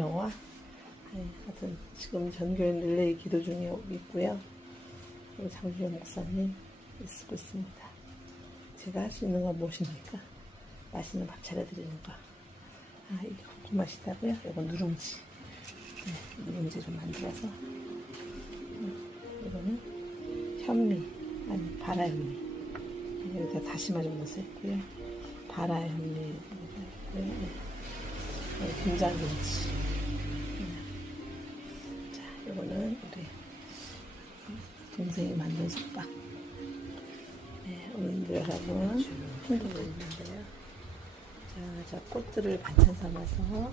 금영화. 네, 하여튼 지금 전교회 릴레이 기도 중에 있고요. 그리고 장주영 목사님 쓰고 있습니다. 제가 할 수 있는 건 무엇입니까? 맛있는 밥 차려드리는 거. 아, 이게 고구마시다고요? 이건 누룽지. 네, 누룽지 좀 만들어서. 음, 이거는 현미, 아니, 바라 현미. 네, 여기다 다시마 좀 넣어서 있고요. 바라 현미, 네, 네. 네, 김장김치. 이거는 우리 동생이 만든 솥밥. 네, 여러분 힘들고 있는데요. 자, 자 꽃들을 반찬 삼아서